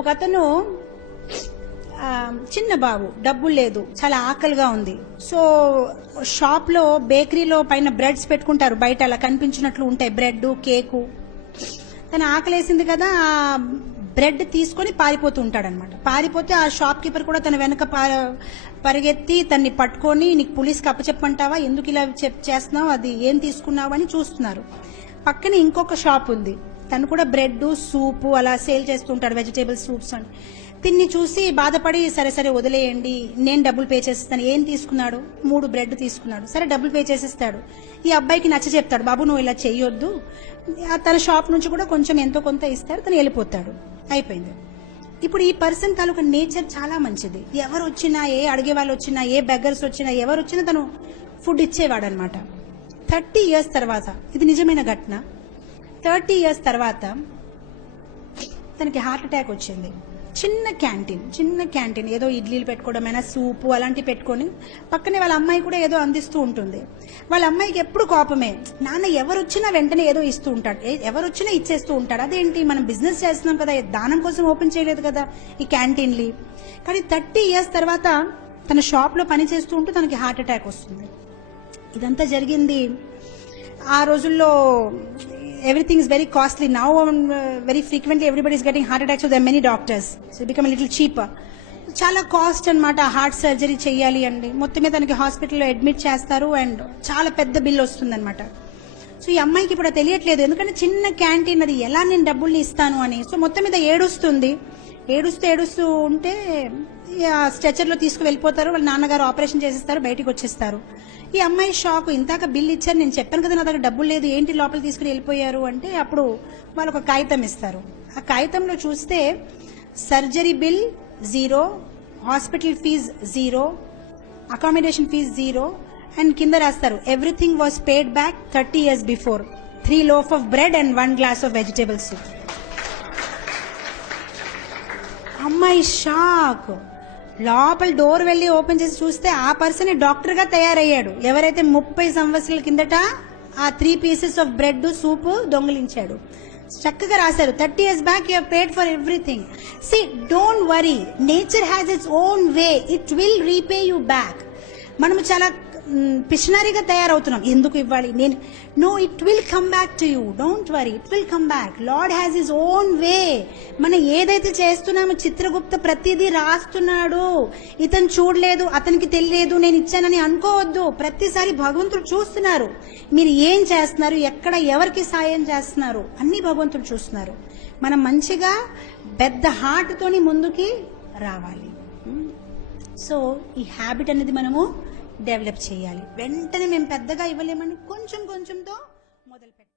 ఒక అతను చిన్న బాబు, డబ్బులు లేదు, చాలా ఆకలిగా ఉంది. సో షాప్ లో బేకరీలో పైన బ్రెడ్స్ పెట్టుకుంటారు, బయట అలా కనిపించినట్లు ఉంటాయి, బ్రెడ్ కేకు. తన ఆకలేసింది కదా, ఆ బ్రెడ్ తీసుకొని పారిపోతూ ఉంటాడనమాట. పారిపోతే ఆ షాప్ కీపర్ కూడా తన వెనక పరిగెత్తి తన్ని పట్టుకొని, నీకు పోలీస్కి అప్పచెప్పంటావా, ఎందుకు ఇలా చేస్తున్నావు, అది ఏం తీసుకున్నావు అని చూస్తున్నారు. పక్కనే ఇంకొక షాప్ ఉంది, తను కూడా బ్రెడ్ సూపు అలా సేల్ చేస్తుంటాడు, వెజిటేబుల్ సూప్స్ అని. తిన్ని చూసి బాధపడి, సరే సరే వదిలేయండి, నేను డబ్బులు పే చేసేస్తాను. ఏం తీసుకున్నాడు? 3 బ్రెడ్ తీసుకున్నాడు. సరే డబ్బులు పే చేసేస్తాడు. ఈ అబ్బాయికి నచ్చ చెప్తాడు, బాబు నువ్వు ఇలా చెయ్యొద్దు, తన షాప్ నుంచి కూడా కొంచెం ఎంతో కొంత ఇస్తారు, తను వెళ్ళిపోతాడు. అయిపోయింది. ఇప్పుడు ఈ పర్సన్ తాలూకా నేచర్ చాలా మంచిది. ఎవరు వచ్చినా, ఏ అడిగే వాళ్ళు వచ్చినా, ఏ బెగ్గర్స్ వచ్చినా, ఎవరు వచ్చినా తను ఫుడ్ ఇచ్చేవాడు అనమాట. 30 years తర్వాత, ఇది నిజమైన ఘటన, 30 years తర్వాత తనకి హార్ట్ అటాక్ వచ్చింది. చిన్న క్యాంటీన్, ఏదో ఇడ్లీలు పెట్టుకోవడమైనా, సూపు అలాంటివి పెట్టుకొని, పక్కనే వాళ్ళ అమ్మాయి కూడా ఏదో అందిస్తూ ఉంటుంది. వాళ్ళ అమ్మాయికి ఎప్పుడు కోపమే, నాన్న ఎవరు వచ్చినా వెంటనే ఏదో ఇస్తూ ఉంటాడు, ఎవరు వచ్చినా ఇచ్చేస్తూ ఉంటాడు. అదేంటి, మనం బిజినెస్ చేస్తున్నాం కదా, దానం కోసం ఓపెన్ చేయలేదు కదా ఈ క్యాంటీన్లు. కానీ 30 years తర్వాత తన షాప్ లో పని చేస్తూ ఉంటూ తనకి హార్ట్ అటాక్ వస్తుంది. ఇదంతా జరిగింది ఆ రోజుల్లో. Everything is very costly now. Very frequently everybody is getting heart attacks, so there are many doctors, so it become a little cheaper. చాలా కాస్ట్ అన్నమాట. హార్ట్ సర్జరీ చేయాలి అండి, మొత్తం మీద తనకి హాస్పిటల్లో అడ్మిట్ చేస్తారు అండ్ చాలా పెద్ద బిల్ వస్తుందన్నమాట. సో ఈ అమ్మాయికి ఇప్పుడు తెలియట్లేదు, ఎందుకంటే చిన్న క్యాంటీన్, అది ఎలా నేను డబ్బుల్ని ఇస్తాను అని. సో మొత్తం మీద ఏడుస్తూ ఉంటే స్ట్రెచర్ లో తీసుకు వెళ్ళిపోతారు. వాళ్ళ నాన్నగారు ఆపరేషన్ చేసేస్తారు, బయటికి వచ్చేస్తారు. ఈ అమ్మాయి షాక్, ఇంతాక బిల్ ఇచ్చారు, నేను చెప్పాను కదా నా దగ్గర డబ్బులు లేదు, ఏంటి లోపల తీసుకుని వెళ్ళిపోయారు అంటే, అప్పుడు వాళ్ళు ఒక కాగితం ఇస్తారు. ఆ కాగితంలో చూస్తే surgery bill 0, hospital fees 0, accommodation fees 0 and కింద రాస్తారు everything was paid back 30 years before, 3 loaf of bread and 1 glass of vegetable soup. అమ్మాయి షాక్. లోపల డోర్ వెళ్ళి ఓపెన్ చేసి చూస్తే ఆ పర్సన్ డాక్టర్ గా తయారయ్యాడు, ఎవరైతే 30 సంవత్సరాల కిందట ఆ 3 pieces of బ్రెడ్ సూప్ దొంగిలించాడు. చక్కగా రాశారు, 30 years back you have paid for everything. See, don't worry, nature has its own way, it will repay you back. మనము చాలా పిషనరీగా తయారవుతున్నాం, ఎందుకు ఇవ్వాలి నేను, no, it will come back to you, don't worry, it will come back. Lord has his own way. మనం ఏదైతే చేస్తున్నామో, చిత్రగుప్త ప్రతిదీ రాస్తున్నాడు, ఇతను చూడలేదు, అతనికి తెలియలేదు, నేను ఇచ్చానని అనుకోవద్దు. ప్రతిసారి భగవంతుడు చూస్తున్నారు, మీరు ఏం చేస్తున్నారు, ఎక్కడ ఎవరికి సాయం చేస్తున్నారు, అన్ని భగవంతుడు చూస్తున్నారు. మనం మంచిగా పెద్ద హార్ట్ తోని ముందుకి రావాలి. సో ఈ హ్యాబిట్ అనేది మనము డెవలప్ చేయాలి. వెంటనే మేము పెద్దగా ఇవ్వలేమని కొంచెంతో మొదలు పెట్టాలి.